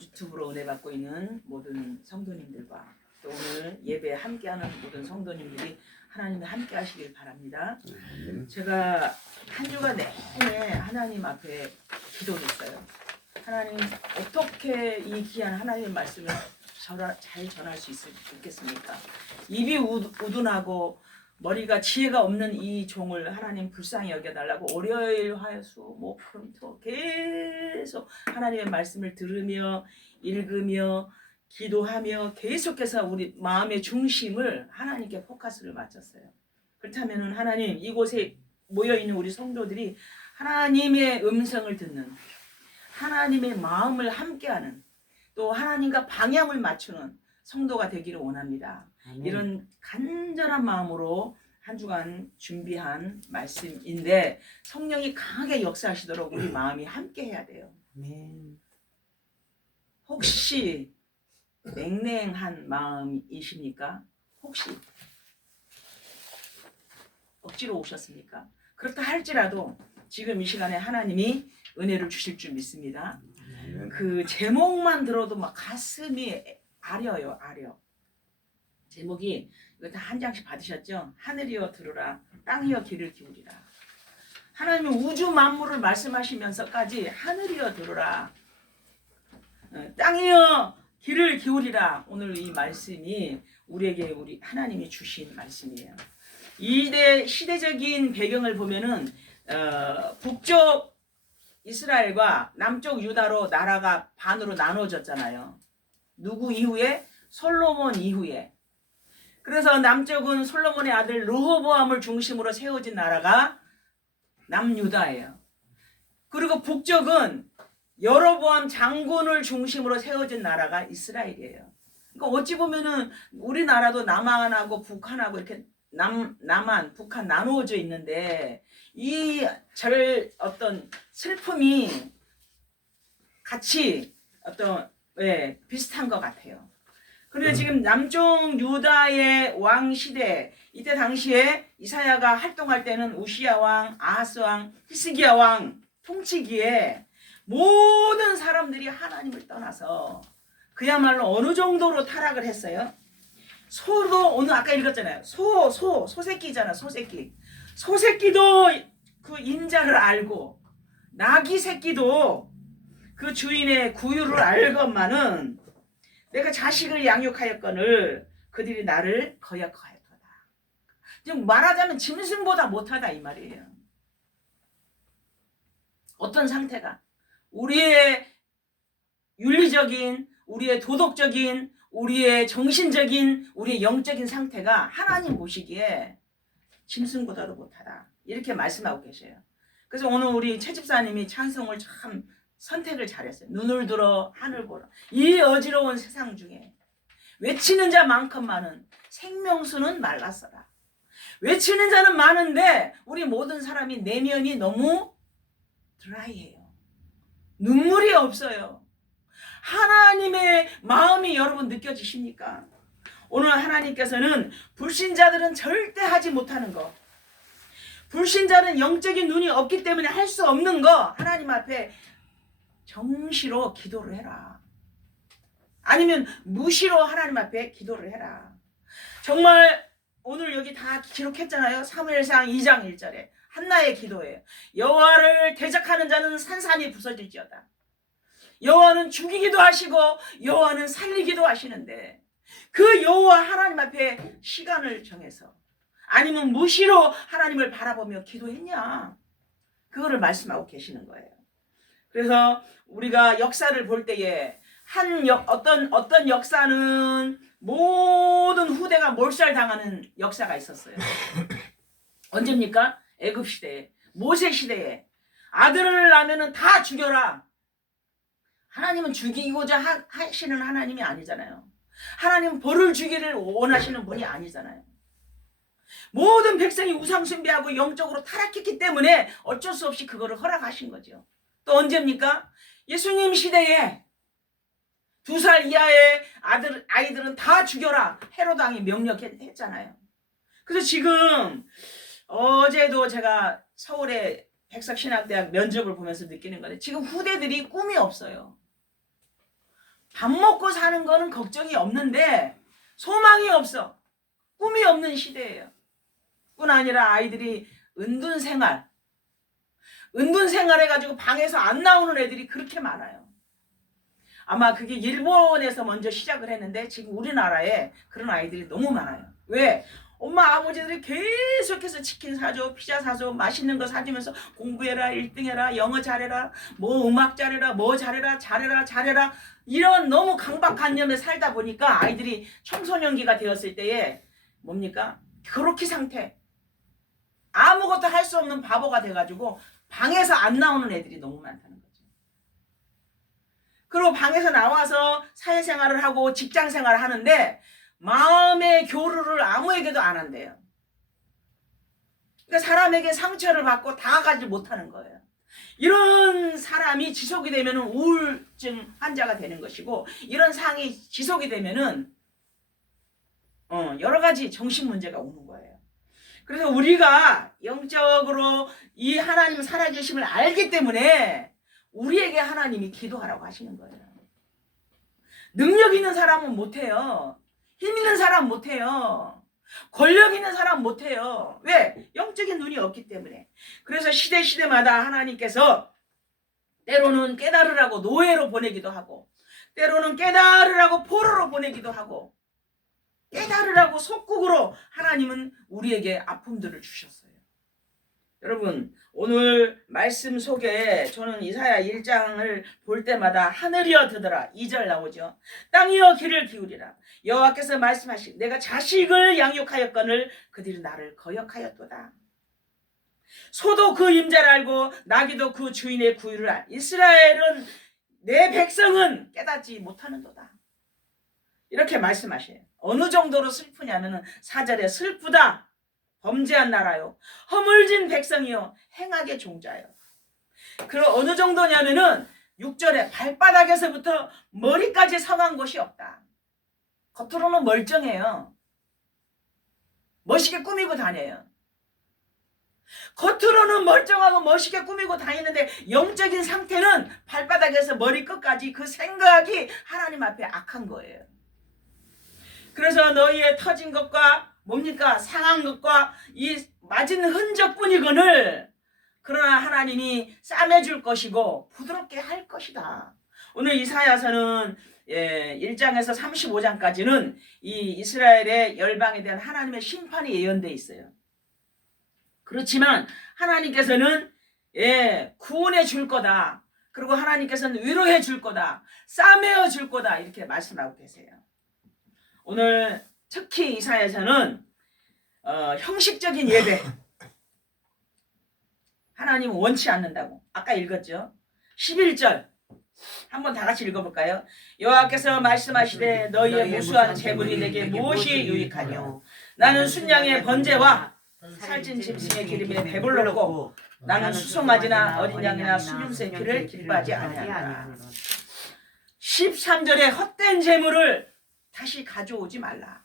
유튜브로 은혜 받고 있는 모든 성도님들과 또 오늘 예배 함께하는 모든 성도님들이 하나님과 함께 하시길 바랍니다. 제가 한 주간 내내 하나님 앞에 기도했어요. 하나님, 어떻게 이 귀한 하나님의 말씀을 잘 전할 수 있겠습니까? 입이 우둔하고 머리가 지혜가 없는 이 종을 하나님 불쌍히 여겨달라고 월요일, 화수, 목금토 계속 하나님의 말씀을 들으며 읽으며 기도하며 계속해서 우리 마음의 중심을 하나님께 포커스를 맞췄어요. 그렇다면 하나님, 이곳에 모여있는 우리 성도들이 하나님의 음성을 듣는, 하나님의 마음을 함께하는, 또 하나님과 방향을 맞추는 성도가 되기를 원합니다. 이런 간절한 마음으로 한 주간 준비한 말씀인데 성령이 강하게 역사하시도록 우리 마음이 함께 해야 돼요. 혹시 냉랭한 마음이십니까? 혹시 억지로 오셨습니까? 그렇다 할지라도 지금 이 시간에 하나님이 은혜를 주실 줄 믿습니다. 그 제목만 들어도 막 가슴이 아려요, 아려. 제목이 이거 다 한 장씩 받으셨죠? 하늘이여 들으라, 땅이여 귀를 기울이라. 하나님은 우주 만물을 말씀하시면서까지 하늘이여 들으라, 땅이여 귀를 기울이라. 오늘 이 말씀이 우리에게 우리 하나님이 주신 말씀이에요. 이 시대적인 배경을 보면은 북쪽 이스라엘과 남쪽 유다로 나라가 반으로 나눠졌잖아요. 누구 이후에? 솔로몬 이후에. 그래서 남쪽은 솔로몬의 아들 르호보암을 중심으로 세워진 나라가 남유다예요. 그리고 북쪽은 여로보암 장군을 중심으로 세워진 나라가 이스라엘이에요. 그러니까 어찌 보면은 우리나라도 남한하고 북한하고 이렇게 남한, 북한 나누어져 있는데 이 어떤 슬픔이 같이 비슷한 것 같아요. 그리고 지금 남쪽 유다의 왕 시대, 이때 당시에 이사야가 활동할 때는 우시야 왕, 아하스 왕, 히스기야 왕 통치기에 모든 사람들이 하나님을 떠나서 그야말로 어느 정도로 타락을 했어요. 소도 오늘 아까 읽었잖아요. 소새끼잖아, 소새끼. 소새끼도 그 인자를 알고 나귀 새끼도 그 주인의 구유를 알건만은 내가 자식을 양육하였거늘 그들이 나를 거역하였도다. 지금 말하자면 짐승보다 못하다 이 말이에요. 어떤 상태가? 우리의 윤리적인, 우리의 도덕적인, 우리의 정신적인, 우리의 영적인 상태가 하나님 보시기에 짐승보다도 못하다. 이렇게 말씀하고 계셔요. 그래서 오늘 우리 최 집사님이 찬송을 참 선택을 잘했어요. 눈을 들어 하늘 보라. 이 어지러운 세상 중에 외치는 자만큼만은 생명수는 말랐어라. 외치는 자는 많은데 우리 모든 사람이 내면이 너무 드라이해요. 눈물이 없어요. 하나님의 마음이 여러분 느껴지십니까? 오늘 하나님께서는 불신자들은 절대 하지 못하는 거, 불신자는 영적인 눈이 없기 때문에 할 수 없는 거 하나님 앞에 정시로 기도를 해라. 아니면 무시로 하나님 앞에 기도를 해라. 정말 오늘 여기 다 기록했잖아요. 사무엘상 2장 1절에 한나의 기도예요. 여호와를 대적하는 자는 산산이 부서질지어다. 여호와는 죽이기도 하시고 여호와는 살리기도 하시는데 그 여호와 하나님 앞에 시간을 정해서 아니면 무시로 하나님을 바라보며 기도했냐? 그거를 말씀하고 계시는 거예요. 그래서 우리가 역사를 볼 때에 어떤 역사는 모든 후대가 몰살당하는 역사가 있었어요. 언제입니까? 애굽 시대에, 모세 시대에 아들을 낳으면 다 죽여라. 하나님은 죽이고자 하시는 하나님이 아니잖아요. 하나님은 벌을 주기를 원하시는 분이 아니잖아요. 모든 백성이 우상 숭배하고 영적으로 타락했기 때문에 어쩔 수 없이 그거를 허락하신 거죠. 또 언제입니까? 예수님 시대에 2살 이하의 아이들은 다 죽여라. 헤롯 왕이 명령했잖아요. 그래서 지금 어제도 제가 서울의 백석신학대학 면접을 보면서 느끼는 건데 지금 후대들이 꿈이 없어요. 밥 먹고 사는 거는 걱정이 없는데 소망이 없어. 꿈이 없는 시대예요. 뿐 아니라 아이들이 은둔생활 해가지고 방에서 안 나오는 애들이 그렇게 많아요. 아마 그게 일본에서 먼저 시작을 했는데 지금 우리나라에 그런 아이들이 너무 많아요. 왜? 엄마 아버지들이 계속해서 치킨 사줘, 피자 사줘, 맛있는 거 사주면서 공부해라, 1등 해라, 영어 잘해라, 뭐 음악 잘해라, 뭐 잘해라 이런 너무 강박관념에 살다 보니까 아이들이 청소년기가 되었을 때에 뭡니까? 그렇게 상태. 아무것도 할 수 없는 바보가 돼가지고 방에서 안 나오는 애들이 너무 많다는 거죠. 그리고 방에서 나와서 사회생활을 하고 직장생활을 하는데 마음의 교류를 아무에게도 안 한대요. 그러니까 사람에게 상처를 받고 다가가지 못하는 거예요. 이런 사람이 지속이 되면 우울증 환자가 되는 것이고 이런 상이 지속이 되면은 여러 가지 정신 문제가 오는 거예요. 그래서 우리가 영적으로 이 하나님 살아계심을 알기 때문에 우리에게 하나님이 기도하라고 하시는 거예요. 능력 있는 사람은 못해요. 힘 있는 사람 못해요. 권력 있는 사람 못해요. 왜? 영적인 눈이 없기 때문에. 그래서 시대마다 하나님께서 때로는 깨달으라고 노예로 보내기도 하고 때로는 깨달으라고 포로로 보내기도 하고 깨달으라고 속국으로 하나님은 우리에게 아픔들을 주셨어요. 여러분 오늘 말씀 속에 저는 이사야 1장을 볼 때마다 하늘이여 듣으라 2절 나오죠. 땅이여 귀를 기울이라 여호와께서 말씀하시기 내가 자식을 양육하였거늘 그들이 나를 거역하였도다. 소도 그 임자를 알고 나귀도 그 주인의 구유를 알. 이스라엘은 내 백성은 깨닫지 못하는도다. 이렇게 말씀하셔요. 어느 정도로 슬프냐면 4절에 슬프다. 범죄한 나라요. 허물진 백성이요. 행악의 종자요. 그럼 어느 정도냐면은 6절에 발바닥에서부터 머리까지 성한 곳이 없다. 겉으로는 멀쩡해요. 멋있게 꾸미고 다녀요. 겉으로는 멀쩡하고 멋있게 꾸미고 다니는데 영적인 상태는 발바닥에서 머리끝까지 그 생각이 하나님 앞에 악한 거예요. 그래서 너희의 터진 것과 뭡니까? 상한 것과 이 맞은 흔적뿐이거늘 그러나 하나님이 싸매줄 것이고 부드럽게 할 것이다. 오늘 이사야서는 1장에서 35장까지는 이 이스라엘의 열방에 대한 하나님의 심판이 예언되어 있어요. 그렇지만 하나님께서는 구원해 줄 거다. 그리고 하나님께서는 위로해 줄 거다. 싸매어 줄 거다. 이렇게 말씀하고 계세요. 오늘 특히 이사야서는 형식적인 예배 하나님은 원치 않는다고 아까 읽었죠. 11절 한번 다 같이 읽어볼까요? 여호와께서 말씀하시되 너희의 무수한 재물이 내게 무엇이 유익하뇨. 나는 순양의 번제와 살찐 짐승의 기름에 배불렀고 나는 수송아지나 어린 양이나 순임새 피를 기뻐하지 아니하노라. 13절에 헛된 재물을 다시 가져오지 말라.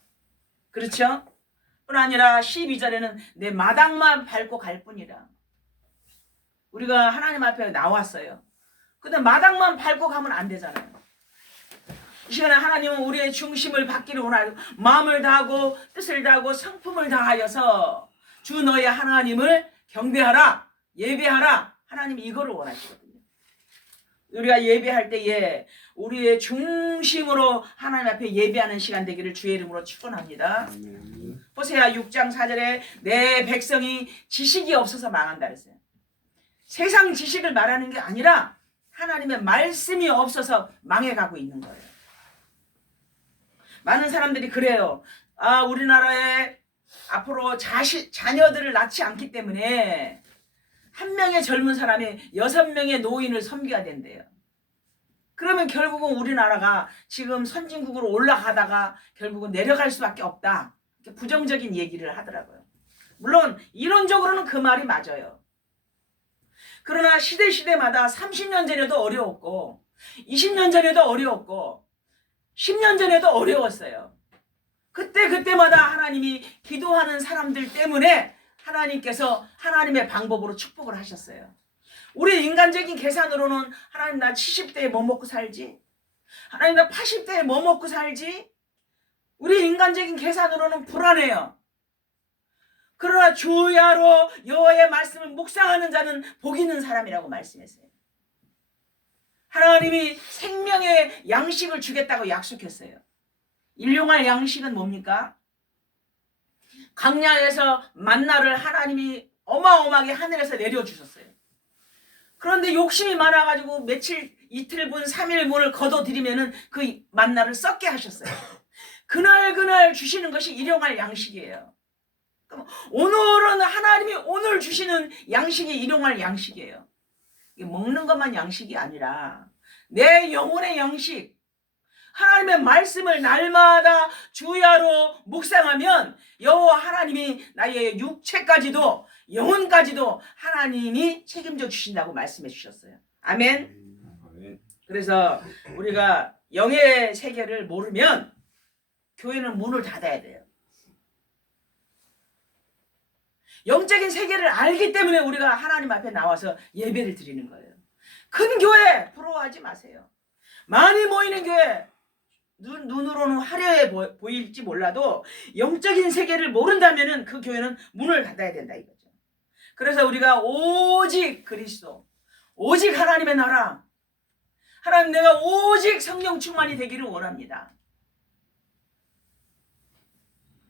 그렇죠? 뿐 아니라 12절에는 내 마당만 밟고 갈 뿐이라. 우리가 하나님 앞에 나왔어요. 근데 마당만 밟고 가면 안 되잖아요. 이 시간에 하나님은 우리의 중심을 받기를 원하고 마음을 다하고 뜻을 다하고 성품을 다하여서 주 너의 하나님을 경배하라, 예배하라. 하나님이 이거를 원하시거든요. 우리가 예배할 때에 우리의 중심으로 하나님 앞에 예배하는 시간 되기를 주의 이름으로 축원합니다. 호세아 6장 4절에 내 백성이 지식이 없어서 망한다 그랬어요. 세상 지식을 말하는 게 아니라 하나님의 말씀이 없어서 망해가고 있는 거예요. 많은 사람들이 그래요. 우리나라에 앞으로 자녀들을 낳지 않기 때문에 한 명의 젊은 사람이 6명의 노인을 섬겨야 된대요. 그러면 결국은 우리나라가 지금 선진국으로 올라가다가 결국은 내려갈 수밖에 없다. 이렇게 부정적인 얘기를 하더라고요. 물론 이론적으로는 그 말이 맞아요. 그러나 시대마다 30년 전에도 어려웠고 20년 전에도 어려웠고 10년 전에도 어려웠어요. 그때마다 하나님이 기도하는 사람들 때문에 하나님께서 하나님의 방법으로 축복을 하셨어요. 우리 인간적인 계산으로는 하나님 나 70대에 뭐 먹고 살지? 하나님 나 80대에 뭐 먹고 살지? 우리 인간적인 계산으로는 불안해요. 그러나 주야로 여호와의 말씀을 묵상하는 자는 복 있는 사람이라고 말씀했어요. 하나님이 생명의 양식을 주겠다고 약속했어요. 일용할 양식은 뭡니까? 광야에서 만나를 하나님이 어마어마하게 하늘에서 내려주셨어요. 그런데 욕심이 많아가지고 며칠, 이틀분, 3일분을 거둬들이면은 그 만나를 썩게 하셨어요. 그날 주시는 것이 일용할 양식이에요. 오늘은 하나님이 오늘 주시는 양식이 일용할 양식이에요. 먹는 것만 양식이 아니라 내 영혼의 양식, 하나님의 말씀을 날마다 주야로 묵상하면 여호와 하나님이 나의 육체까지도 영혼까지도 하나님이 책임져 주신다고 말씀해 주셨어요. 아멘. 그래서 우리가 영의 세계를 모르면 교회는 문을 닫아야 돼요. 영적인 세계를 알기 때문에 우리가 하나님 앞에 나와서 예배를 드리는 거예요. 큰 교회 부러워하지 마세요. 많이 모이는 교회 눈으로는 화려해 보일지 몰라도 영적인 세계를 모른다면 그 교회는 문을 닫아야 된다 이거죠. 그래서 우리가 오직 그리스도, 오직 하나님의 나라, 하나님 내가 오직 성령 충만이 되기를 원합니다.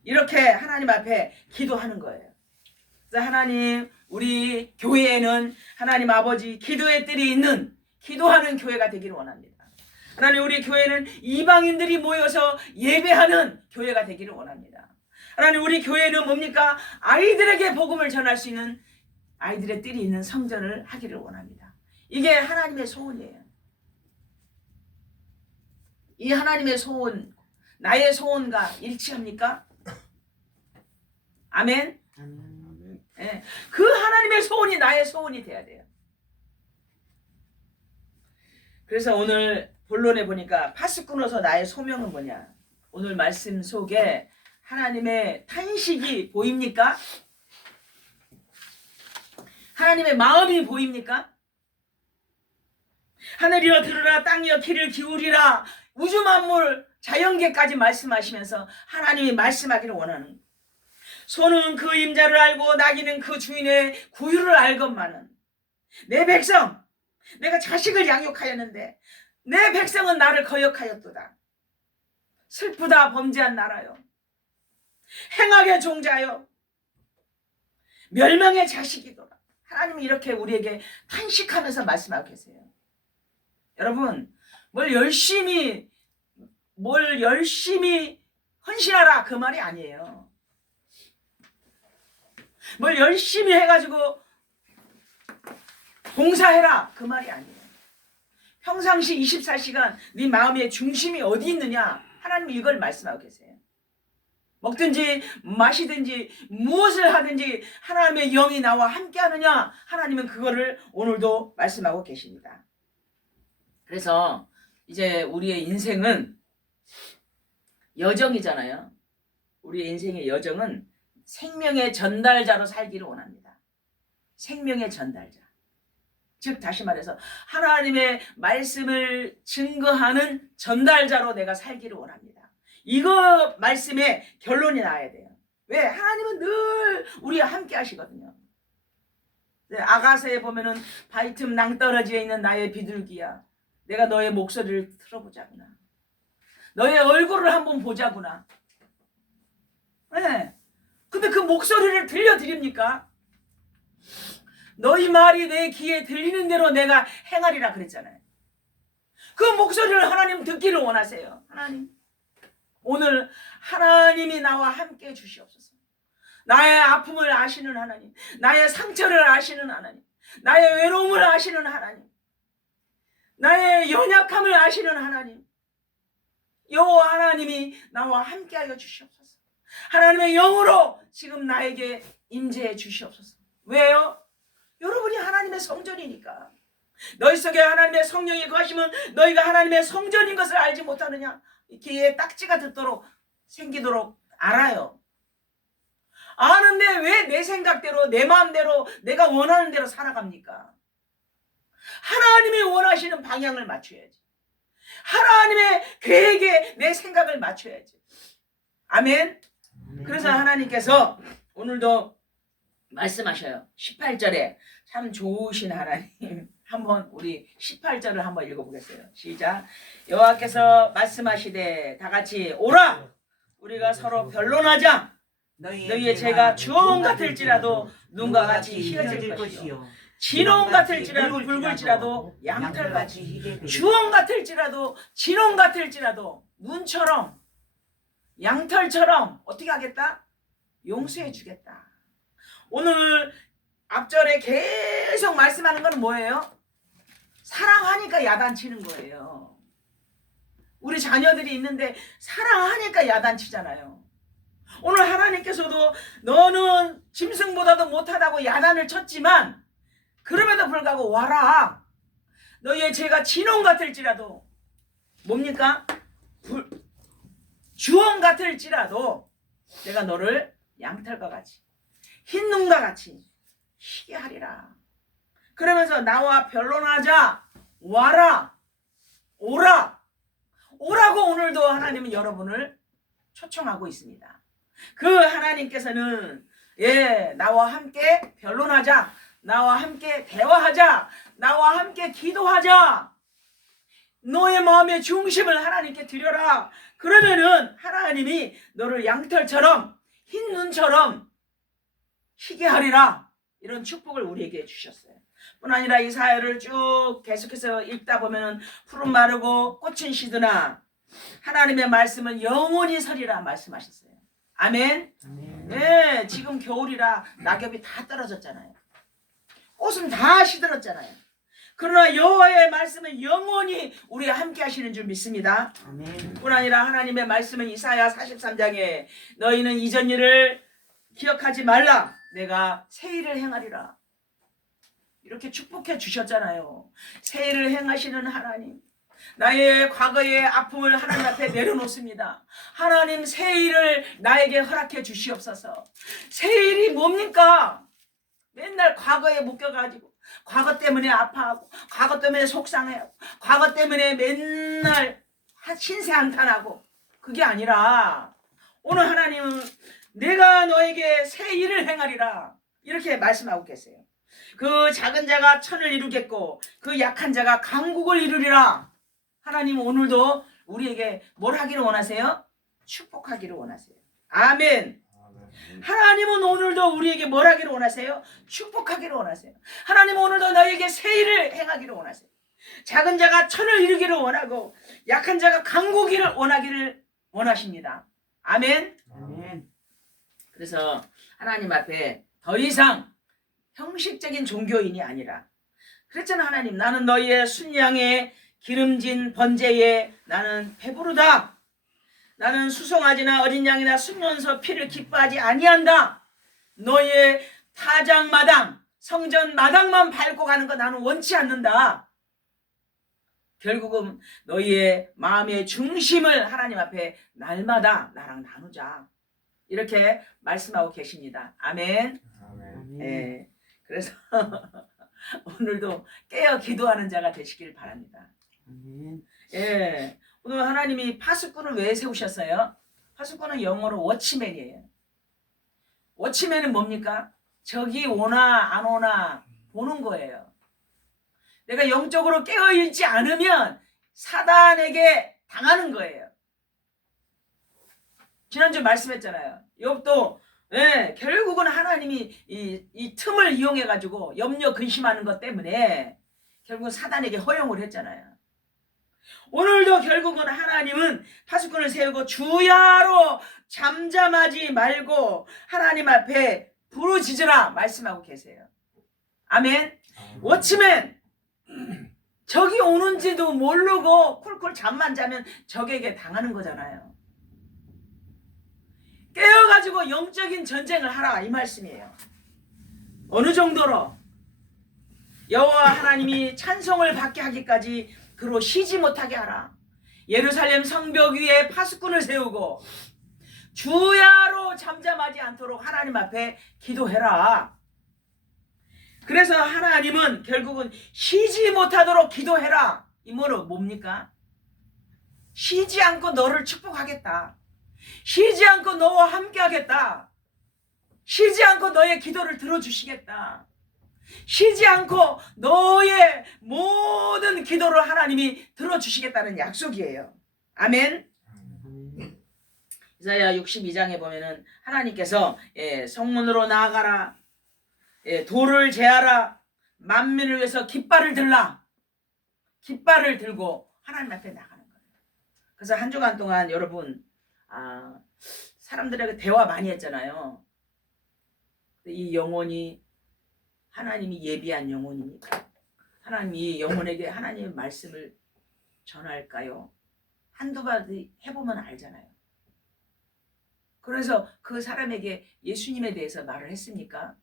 이렇게 하나님 앞에 기도하는 거예요. 그래서 하나님 우리 교회에는 하나님 아버지 기도의 뜰이 있는 기도하는 교회가 되기를 원합니다. 하나님 우리 교회는 이방인들이 모여서 예배하는 교회가 되기를 원합니다. 하나님 우리 교회는 뭡니까? 아이들에게 복음을 전할 수 있는 아이들의 뜰이 있는 성전을 하기를 원합니다. 이게 하나님의 소원이에요. 이 하나님의 소원, 나의 소원과 일치합니까? 아멘. 네. 그 하나님의 소원이 나의 소원이 돼야 돼요. 그래서 오늘 본론에 보니까 파수 끊어서 나의 소명은 뭐냐? 오늘 말씀 속에 하나님의 탄식이 보입니까? 하나님의 마음이 보입니까? 하늘이여 들으라, 땅이여 귀를 기울이라, 우주 만물 자연계까지 말씀하시면서 하나님이 말씀하기를 원하는 거예요. 소는 그 임자를 알고 나귀는 그 주인의 구유를 알건만은 내 백성, 내가 자식을 양육하였는데 내 백성은 나를 거역하였도다. 슬프다 범죄한 나라요, 행악의 종자요, 멸망의 자식이도다. 하나님은 이렇게 우리에게 탄식하면서 말씀하고 계세요. 여러분 뭘 열심히 헌신하라 그 말이 아니에요. 뭘 열심히 해가지고 봉사해라 그 말이 아니에요. 평상시 24시간 네 마음의 중심이 어디 있느냐, 하나님이 이걸 말씀하고 계세요. 먹든지 마시든지 무엇을 하든지 하나님의 영이 나와 함께 하느냐, 하나님은 그거를 오늘도 말씀하고 계십니다. 그래서 이제 우리의 인생은 여정이잖아요. 우리의 인생의 여정은 생명의 전달자로 살기를 원합니다. 생명의 전달자. 즉 다시 말해서 하나님의 말씀을 증거하는 전달자로 내가 살기를 원합니다. 이거 말씀의 결론이 나야 돼요. 왜? 하나님은 늘 우리와 함께 하시거든요. 아가서에 보면은 바위틈 낭떠러지에 있는 나의 비둘기야, 내가 너의 목소리를 들어보자구나, 너의 얼굴을 한번 보자구나. 네. 근데 그 목소리를 들려드립니까? 너희 말이 내 귀에 들리는 대로 내가 행하리라 그랬잖아요. 그 목소리를 하나님 듣기를 원하세요. 하나님 오늘 하나님이 나와 함께 해주시옵소서. 나의 아픔을 아시는 하나님, 나의 상처를 아시는 하나님, 나의 외로움을 아시는 하나님, 나의 연약함을 아시는 하나님, 여호와 하나님이 나와 함께하여 주시옵소서. 하나님의 영으로 지금 나에게 임재해 주시옵소서. 왜요? 여러분이 하나님의 성전이니까. 너희 속에 하나님의 성령이 거하시면 너희가 하나님의 성전인 것을 알지 못하느냐? 귀에 딱지가 듣도록 생기도록 알아요. 아는데 왜 내 생각대로 내 마음대로 내가 원하는 대로 살아갑니까? 하나님이 원하시는 방향을 맞춰야지. 하나님의 계획에 내 생각을 맞춰야지. 아멘. 그래서 하나님께서 오늘도 말씀하셔요. 18절에 참 좋으신 하나님. 한번 우리 18절을 한번 읽어보겠어요. 시작. 여호와께서 말씀하시되 다 같이 오라 우리가 서로 변론하자. 너희의 죄가 주홍 같을지라도 눈과 같이 희어질 것이요 진홍 같을지라도 붉을지라도 양털같이 주홍 같을지라도 진홍 같을지라도 눈처럼 양털처럼 어떻게 하겠다? 용서해 주겠다. 오늘 앞절에 계속 말씀하는 건 뭐예요? 사랑하니까 야단치는 거예요. 우리 자녀들이 있는데 사랑하니까 야단치잖아요. 오늘 하나님께서도 너는 짐승보다도 못하다고 야단을 쳤지만 그럼에도 불구하고 와라. 너희의 죄가 진홍 같을지라도 뭡니까? 주홍 같을지라도 내가 너를 양털과 같이 흰 눈과 같이 희게 하리라. 그러면서 나와 변론하자. 와라. 오라. 오라고 오늘도 하나님은 여러분을 초청하고 있습니다. 그 하나님께서는 나와 함께 변론하자. 나와 함께 대화하자. 나와 함께 기도하자. 너의 마음의 중심을 하나님께 드려라. 그러면은 하나님이 너를 양털처럼 흰 눈처럼 희게 하리라. 이런 축복을 우리에게 주셨어요. 뿐 아니라 이사야를 쭉 계속해서 읽다 보면 푸른 마르고 꽃은 시드나 하나님의 말씀은 영원히 서리라 말씀하셨어요. 아멘. 네, 지금 겨울이라 낙엽이 다 떨어졌잖아요. 꽃은 다 시들었잖아요. 그러나 여호와의 말씀은 영원히 우리와 함께 하시는 줄 믿습니다. 아멘. 뿐 아니라 하나님의 말씀은 이사야 43장에 너희는 이전 일을 기억하지 말라. 내가 새 일을 행하리라. 이렇게 축복해 주셨잖아요. 새 일을 행하시는 하나님. 나의 과거의 아픔을 하나님 앞에 내려놓습니다. 하나님 새 일을 나에게 허락해 주시옵소서. 새 일이 뭡니까? 맨날 과거에 묶여가지고 과거 때문에 아파하고 과거 때문에 속상해하고 과거 때문에 맨날 신세 한탄하고 그게 아니라 오늘 하나님은 내가 너에게 새 일을 행하리라 이렇게 말씀하고 계세요. 그 작은 자가 천을 이루겠고 그 약한 자가 강국을 이루리라. 하나님은 오늘도 우리에게 뭘 하기를 원하세요? 축복하기를 원하세요. 아멘. 하나님은 오늘도 우리에게 뭘 하기를 원하세요? 축복하기를 원하세요. 하나님은 오늘도 너에게 새 일을 행하기를 원하세요. 작은 자가 천을 이루기를 원하고 약한 자가 강국을 원하기를 원하십니다. 아멘. 아멘. 그래서 하나님 앞에 더 이상 형식적인 종교인이 아니라 그랬잖아. 하나님 나는 너희의 순양의 기름진 번제에 나는 배부르다. 나는 수송아지나 어린 양이나 순년소 피를 기뻐하지 아니한다. 너희의 타작마당 성전 마당만 밟고 가는 거 나는 원치 않는다. 결국은 너희의 마음의 중심을 하나님 앞에 날마다 나랑 나누자. 이렇게 말씀하고 계십니다. 아멘. 아멘. 네. 그래서 오늘도 깨어 기도하는 자가 되시길 바랍니다. 예, 오늘 하나님이 파수꾼을 왜 세우셨어요? 파수꾼은 영어로 워치맨이에요. 워치맨은 뭡니까? 적이 오나 안 오나 보는 거예요. 내가 영적으로 깨어있지 않으면 사단에게 당하는 거예요. 지난주 말씀했잖아요. 욥도 결국은 하나님이 이 틈을 이용해 가지고 염려 근심하는 것 때문에 결국은 사단에게 허용을 했잖아요. 오늘도 결국은 하나님은 파수꾼을 세우고 주야로 잠잠하지 말고 하나님 앞에 부르짖으라 말씀하고 계세요. 아멘. 워치맨 적이 오는지도 모르고 쿨쿨 잠만 자면 적에게 당하는 거잖아요. 깨어가지고 영적인 전쟁을 하라 이 말씀이에요. 어느 정도로 여호와 하나님이 찬송을 받게 하기까지 그로 쉬지 못하게 하라. 예루살렘 성벽 위에 파수꾼을 세우고 주야로 잠잠하지 않도록 하나님 앞에 기도해라. 그래서 하나님은 결국은 쉬지 못하도록 기도해라. 이 뭐로 뭡니까? 쉬지 않고 너를 축복하겠다. 쉬지 않고 너와 함께 하겠다. 쉬지 않고 너의 기도를 들어주시겠다. 쉬지 않고 너의 모든 기도를 하나님이 들어주시겠다는 약속이에요. 아멘. 이사야 62장에 보면은 하나님께서 성문으로 나아가라, 돌을 제하라, 만민을 위해서 깃발을 들라, 깃발을 들고 하나님 앞에 나가는 거예요. 그래서 한 주간 동안 여러분 사람들에게 대화 많이 했잖아요. 이 영혼이 하나님이 예비한 영혼입니까? 하나님이 영혼에게 하나님의 말씀을 전할까요? 한두 번 해보면 알잖아요. 그래서 그 사람에게 예수님에 대해서 말을 했습니까?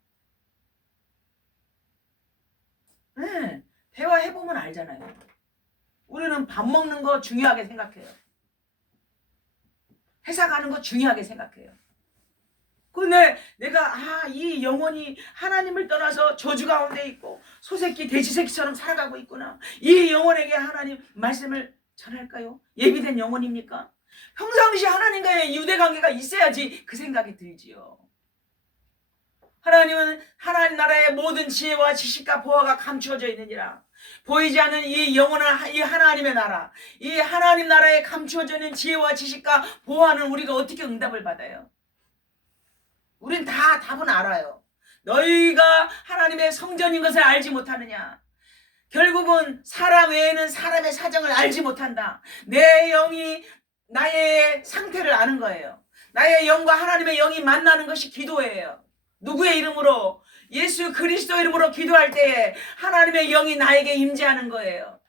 네, 대화해보면 알잖아요. 우리는 밥 먹는 거 중요하게 생각해요. 회사 가는 거 중요하게 생각해요. 근데 내가 이 영혼이 하나님을 떠나서 저주 가운데 있고 소새끼 돼지새끼처럼 살아가고 있구나. 이 영혼에게 하나님 말씀을 전할까요? 예비된 영혼입니까? 평상시 하나님과의 유대관계가 있어야지 그 생각이 들지요. 하나님은 하나님 나라의 모든 지혜와 지식과 보화가 감추어져 있느니라. 보이지 않는 이 영원한 이 하나님의 나라, 이 하나님 나라에 감추어져 있는 지혜와 지식과 보화는 우리가 어떻게 응답을 받아요? 우린 다 답은 알아요. 너희가 하나님의 성전인 것을 알지 못하느냐? 결국은 사람 외에는 사람의 사정을 알지 못한다. 내 영이 나의 상태를 아는 거예요. 나의 영과 하나님의 영이 만나는 것이 기도예요. 누구의 이름으로? 예수 그리스도 이름으로 기도할 때에 하나님의 영이 나에게 임재하는 거예요.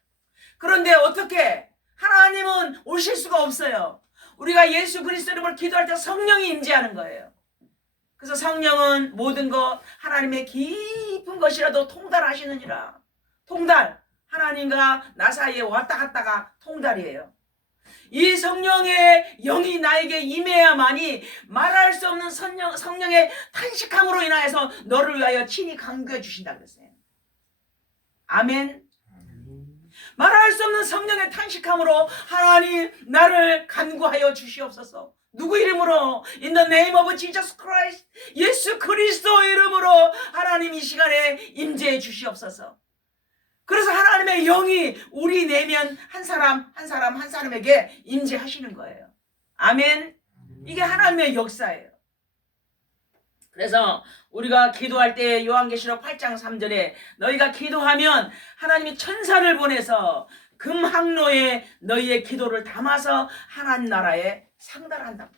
그런데 어떻게? 하나님은 오실 수가 없어요. 우리가 예수 그리스도 이름으로 기도할 때 성령이 임재하는 거예요. 그래서 성령은 모든 것 하나님의 깊은 것이라도 통달하시느니라. 통달, 하나님과 나 사이에 왔다 갔다가 통달이에요. 이 성령의 영이 나에게 임해야만이 말할 수 없는 성령의 탄식함으로 인하여서 너를 위하여 친히 강구해 주신다 그랬어요. 아멘. 말할 수 없는 성령의 탄식함으로 하나님 나를 간구하여 주시옵소서. 누구 이름으로? In the name of Jesus Christ. 예수 그리스도 이름으로 하나님 이 시간에 임재해 주시옵소서. 그래서 하나님의 영이 우리 내면 한 사람에게 임재하시는 거예요. 아멘. 이게 하나님의 역사예요. 그래서 우리가 기도할 때 요한계시록 8장 3절에 너희가 기도하면 하나님이 천사를 보내서 금항로에 너희의 기도를 담아서 하나님 나라에 상달한다.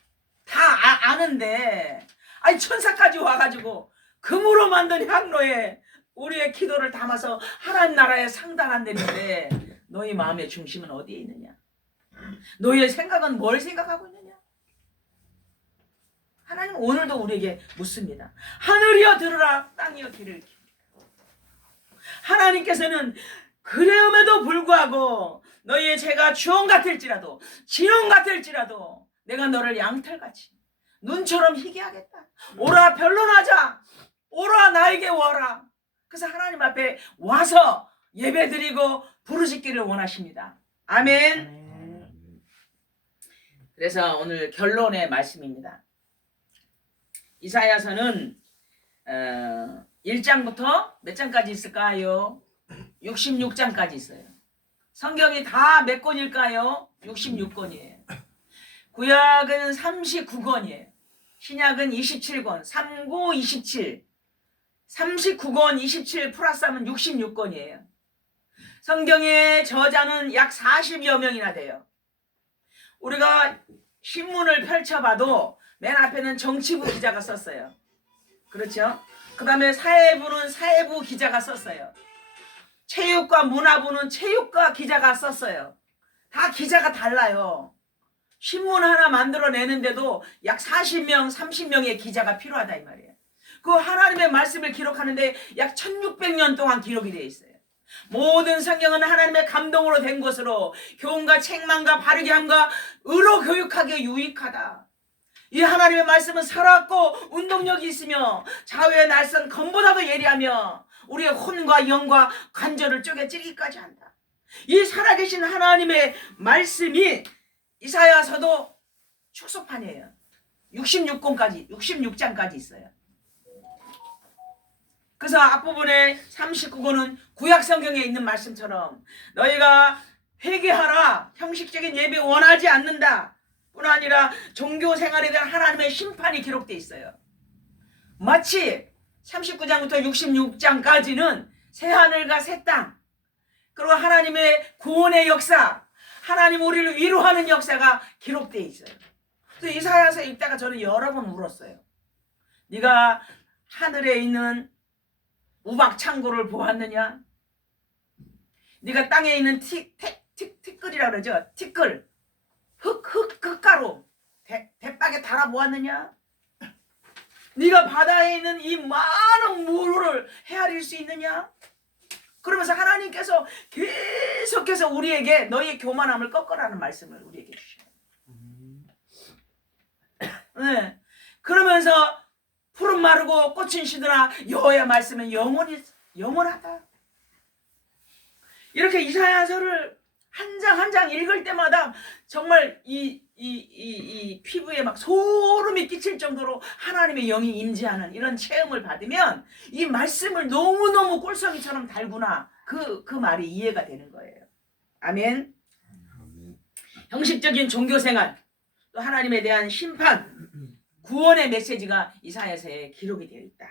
다 아는데 천사까지 와가지고 금으로 만든 항로에 우리의 기도를 담아서 하나님 나라에 상달한다는데 너희 마음의 중심은 어디에 있느냐? 너희의 생각은 뭘 생각하고 있느냐? 하나님 오늘도 우리에게 묻습니다. 하늘이여 들으라, 땅이여 귀를 기울이라. 하나님께서는 그래움에도 불구하고 너희의 죄가 주홍 같을지라도 진홍 같을지라도 내가 너를 양털같이 눈처럼 희게 하겠다. 오라 변론하자. 오라 나에게 와라. 그래서 하나님 앞에 와서 예배드리고 부르짖기를 원하십니다. 아멘. 그래서 오늘 결론의 말씀입니다. 이사야서는 1장부터 몇 장까지 있을까요? 66장까지 있어요. 성경이 다 몇 권일까요? 66권이에요. 구약은 39권이에요. 신약은 27권, 39, 27. 39권 27 플러스 하면 66권이에요. 성경의 저자는 약 40여 명이나 돼요. 우리가 신문을 펼쳐봐도 맨 앞에는 정치부 기자가 썼어요. 그렇죠? 그 다음에 사회부는 사회부 기자가 썼어요. 체육과 문화부는 체육과 기자가 썼어요. 다 기자가 달라요. 신문 하나 만들어내는데도 약 40명, 30명의 기자가 필요하다 이 말이에요. 그 하나님의 말씀을 기록하는데 약 1600년 동안 기록이 되어 있어요. 모든 성경은 하나님의 감동으로 된 것으로 교훈과 책망과 바르게 함과 의로 교육하기에 유익하다. 이 하나님의 말씀은 살아있고 운동력이 있으며 좌우의 날선 검보다도 예리하며 우리의 혼과 영과 관절을 쪼개 찌르기까지 한다. 이 살아계신 하나님의 말씀이 이사야서도 축소판이에요. 66권까지 66장까지 있어요. 그래서 앞부분에 39권은 구약 성경에 있는 말씀처럼 너희가 회개하라, 형식적인 예배 원하지 않는다 뿐 아니라 종교 생활에 대한 하나님의 심판이 기록되어 있어요. 마치 39장부터 66장까지는 새하늘과 새 땅, 그리고 하나님의 구원의 역사, 하나님 우리를 위로하는 역사가 기록되어 있어요. 그래서 이사야서 읽다가 저는 여러 번 울었어요. 네가 하늘에 있는 우박 창고를 보았느냐? 네가 땅에 있는 티끌이라고 그러죠. 티끌, 흙가루 대박에 달아 보았느냐? 네가 바다에 있는 이 많은 물을 헤아릴 수 있느냐? 그러면서 하나님께서 계속해서 우리에게 너희의 교만함을 꺾으라는 말씀을 우리에게 주셔요. 네. 그러면서 푸른 마르고 꽃은 시드나 여호와의 말씀은 영원하다. 이렇게 이사야서를 한 장 한 장 읽을 때마다 정말 이 피부에 막 소름이 끼칠 정도로 하나님의 영이 임재하는 이런 체험을 받으면 이 말씀을 너무너무 꿀성이처럼 달구나 그 말이 이해가 되는 거예요. 아멘. 형식적인 종교생활, 또 하나님에 대한 심판, 구원의 메시지가 이사야서에 기록이 되어 있다.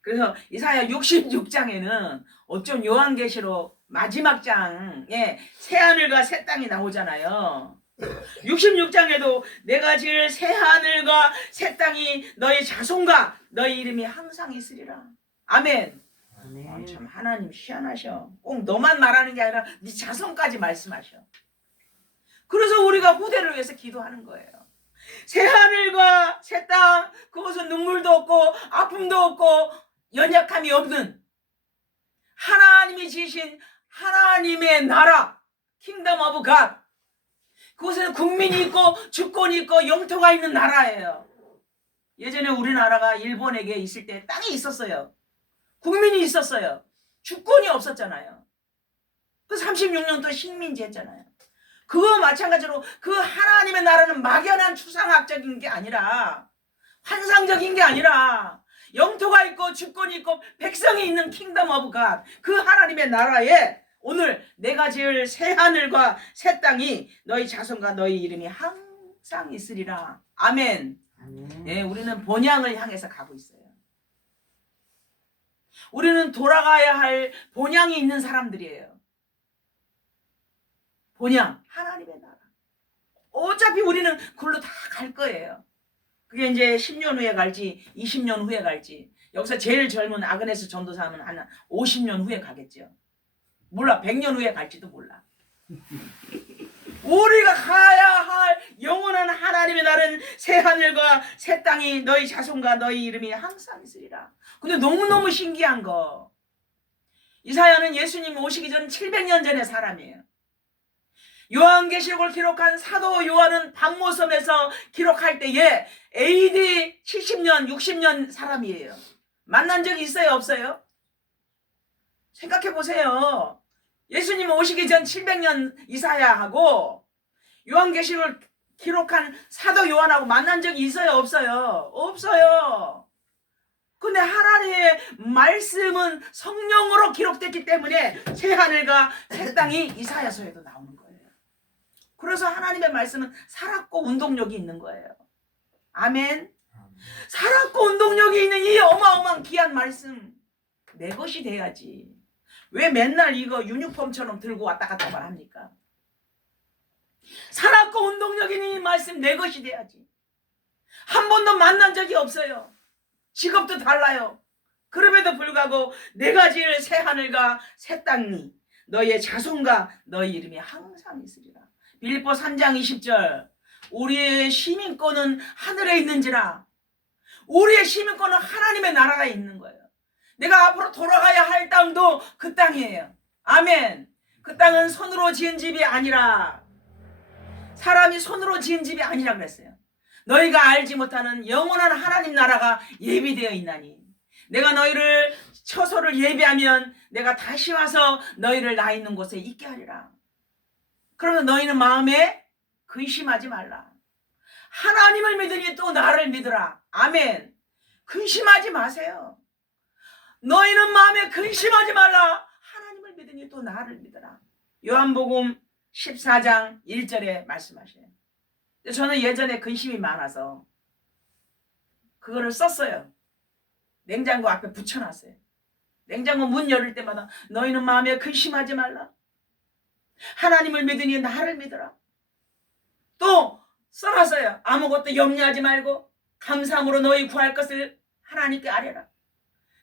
그래서 이사야 66장에는 어쩜 요한계시록 마지막 장에 새하늘과 새 땅이 나오잖아요. 66장에도 내가 지을 새하늘과 새 땅이 너희 자손과 너희 이름이 항상 있으리라. 아멘. 아, 참 하나님 희한하셔. 꼭 너만 말하는 게 아니라 네 자손까지 말씀하셔. 그래서 우리가 후대를 위해서 기도하는 거예요. 새하늘과 새 땅, 그것은 눈물도 없고 아픔도 없고 연약함이 없는 하나님이 지으신 하나님의 나라, 킹덤 오브 갓. 그곳에는 국민이 있고 주권이 있고 영토가 있는 나라예요. 예전에 우리나라가 일본에게 있을 때 땅이 있었어요. 국민이 있었어요. 주권이 없었잖아요. 그 36년 동안 식민지 했잖아요. 그거 마찬가지로 그 하나님의 나라는 막연한 추상학적인 게 아니라 환상적인 게 아니라 영토가 있고 주권이 있고 백성이 있는 킹덤 오브 갓, 그 하나님의 나라에 오늘 내가 지을 새 하늘과 새 땅이 너희 자손과 너희 이름이 항상 있으리라. 아멘. 예, 우리는 본향을 향해서 가고 있어요. 우리는 돌아가야 할 본향이 있는 사람들이에요. 본향, 하나님의 나라. 어차피 우리는 그걸로 다 갈 거예요. 그게 이제 10년 후에 갈지 20년 후에 갈지, 여기서 제일 젊은 아그네스 전도사는 한 50년 후에 가겠죠. 몰라, 100년 후에 갈지도 몰라. 우리가 가야 할 영원한 하나님의 나라는 새 하늘과 새 땅이 너희 자손과 너희 이름이 항상 있으리라. 근데 너무너무 신기한 거, 이사야는 예수님 오시기 전 700년 전의 사람이에요. 요한계시록을 기록한 사도 요한은 박모섬에서 기록할 때에 AD 70년 60년 사람이에요. 만난 적이 있어요, 없어요? 생각해 보세요. 예수님 오시기 전 700년 이사야하고 요한계시록을 기록한 사도 요한하고 만난 적이 있어요, 없어요? 없어요. 근데 하나님의 말씀은 성령으로 기록됐기 때문에 새 하늘과 새 땅이 이사야서에도 나오는 거예요. 그래서 하나님의 말씀은 살았고 운동력이 있는 거예요. 아멘. 살았고 운동력이 있는 이 어마어마한 귀한 말씀, 내 것이 돼야지. 왜 맨날 이거 유니폼처럼 들고 왔다 갔다만 합니까? 살았고 운동력 있는 이 말씀 내 것이 돼야지. 한 번도 만난 적이 없어요. 직업도 달라요. 그럼에도 불구하고 내가 지을 새 하늘과 새 땅이 너희의 자손과 너희 이름이 항상 있으리라. 빌립보 3장 20절, 우리의 시민권은 하늘에 있는지라. 우리의 시민권은 하나님의 나라에 있는 거예요. 내가 앞으로 돌아가야 할 땅도 그 땅이에요. 아멘. 그 땅은 손으로 지은 집이 아니라, 사람이 손으로 지은 집이 아니라 그랬어요. 너희가 알지 못하는 영원한 하나님 나라가 예비되어 있나니 내가 너희를 처소를 예비하면 내가 다시 와서 너희를 나 있는 곳에 있게 하리라. 그러면 너희는 마음에 근심하지 말라. 하나님을 믿으니 또 나를 믿으라. 아멘. 근심하지 마세요. 너희는 마음에 근심하지 말라. 하나님을 믿으니 또 나를 믿으라. 요한복음 14장 1절에 말씀하셔요. 저는 예전에 근심이 많아서 그거를 썼어요. 냉장고 앞에 붙여놨어요. 냉장고 문 열을 때마다 너희는 마음에 근심하지 말라. 하나님을 믿으니 나를 믿으라. 또 써놨어요. 아무것도 염려하지 말고 감사함으로 너희 구할 것을 하나님께 아뢰라.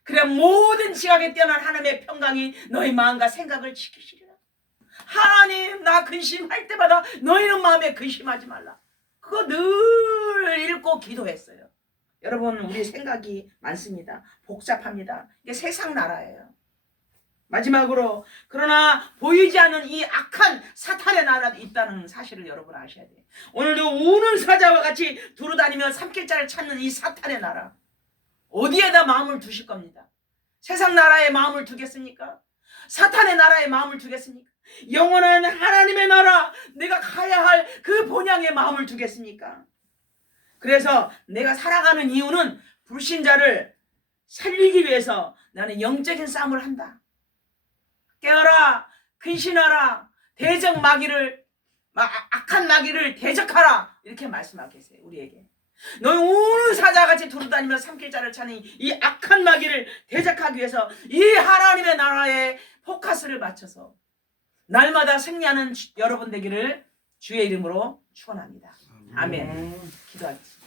그래 모든 지각에 뛰어난 하나님의 평강이 너희 마음과 생각을 지키시리라. 하나님 나 근심할 때마다 너희는 마음에 근심하지 말라. 그거 늘 읽고 기도했어요. 여러분 우리 생각이 많습니다. 복잡합니다. 이게 세상 나라예요. 마지막으로 그러나 보이지 않는 이 악한 사탄의 나라도 있다는 사실을 여러분 아셔야 돼요. 오늘도 우는 사자와 같이 두루다니며 삼킬자를 찾는 이 사탄의 나라 어디에다 마음을 두실 겁니다. 세상 나라에 마음을 두겠습니까? 사탄의 나라에 마음을 두겠습니까? 영원한 하나님의 나라 내가 가야 할 그 본향에 마음을 두겠습니까? 그래서 내가 살아가는 이유는 불신자를 살리기 위해서 나는 영적인 싸움을 한다. 깨어라, 근신하라, 대적 마귀를 악한 마귀를 대적하라 이렇게 말씀하고 계세요. 우리에게 너희 우는 사자같이 두루다니며 삼킬자를 찾는 이 악한 마귀를 대적하기 위해서 이 하나님의 나라에 포커스를 맞춰서 날마다 승리하는 여러분 되기를 주의 이름으로 축원합니다. 아멘. 기도하겠습니다.